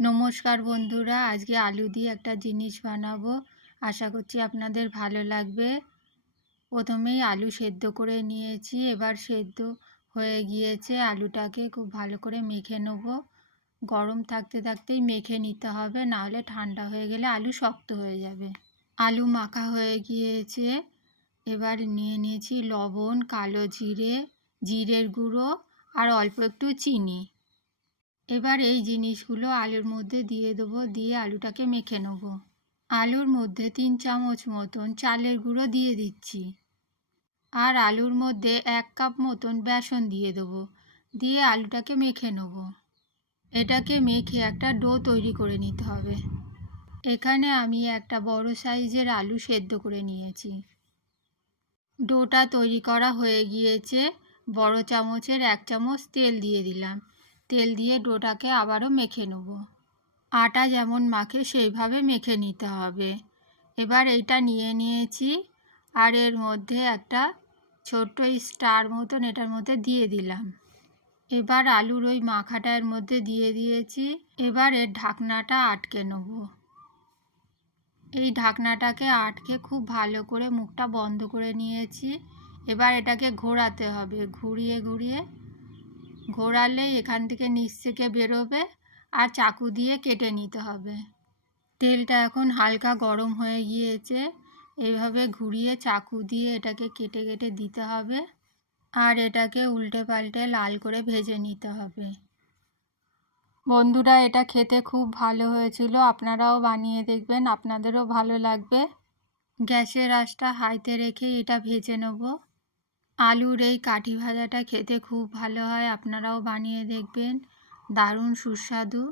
নমস্কার বন্ধুরা, আজকে আলু দিয়ে একটা জিনিস বানাবো। আশা করছি আপনাদের ভালো লাগবে। প্রথমেই আলু সেদ্ধ করে নিয়েছি, এবার সেদ্ধ হয়ে গিয়েছে। আলুটাকে খুব ভালো করে মেখে নেব। গরম থাকতে থাকতেই মেখে নিতে হবে, নাহলে ঠান্ডা হয়ে গেলে আলু শক্ত হয়ে যাবে। আলু মাখা হয়ে গিয়েছে। এবার নিয়ে নিয়েছি লবণ, কালো জিরে, জিরের গুঁড়ো, আর অল্প একটু চিনি। এবার এই জিনিসগুলো আলুর মধ্যে দিয়ে দেবো, দিয়ে আলুটাকে মেখে নেব। আলুর মধ্যে তিন চামচ মতন চালের গুঁড়ো দিয়ে দিচ্ছি। আর আলুর মধ্যে এক কাপ মতন বেসন দিয়ে দেবো, দিয়ে আলুটাকে মেখে নেব। এটাকে মেখে একটা ডো তৈরি করে নিতে হবে। এখানে আমি একটা বড় সাইজের আলু সেদ্ধ করে নিয়েছি। ডোটা তৈরি করা হয়ে গিয়েছে, বড় চামচের এক চামচ তেল দিয়ে দিলাম। তেল দিয়ে ডোটাকে আবারও মেখে নেব। আটা যেমন মাখে, সেইভাবে মেখে নিতে হবে। এবার এইটা নিয়ে নিয়েছি আর এর মধ্যে একটা ছোট্ট স্টার মতন এটার মধ্যে দিয়ে দিলাম। এবার আলুর ওই মাখাটা এর মধ্যে দিয়ে দিয়েছি। এবার এর ঢাকনাটা আটকে নেব। এই ঢাকনাটাকে আটকে খুব ভালো করে মুখটা বন্ধ করে নিয়েছি। এবার এটাকে ঘোরাতে হবে। ঘুরিয়ে ঘুরিয়ে ঘোরালে এখান থেকে নিচ থেকে বেরোবে আর চাকু দিয়ে কেটে নিতে হবে। তেলটা এখন হালকা গরম হয়ে গিয়েছে। এইভাবে ঘুরিয়ে চাকু দিয়ে এটাকে কেটে কেটে দিতে হবে আর এটাকে উল্টে পাল্টে লাল করে ভেজে নিতে হবে। বন্ধুরা, এটা খেতে খুব ভালো হয়েছিল। আপনারাও বানিয়ে দেখবেন, আপনাদেরও ভালো লাগবে। গ্যাসের আঁচটা হাইতে রেখে এটা ভেজে নেব। আলুর এই কাঠি ভাজাটা খেতে খুব ভালো হয়। আপনারাও বানিয়ে দেখবেন। দারুণ সুস্বাদু।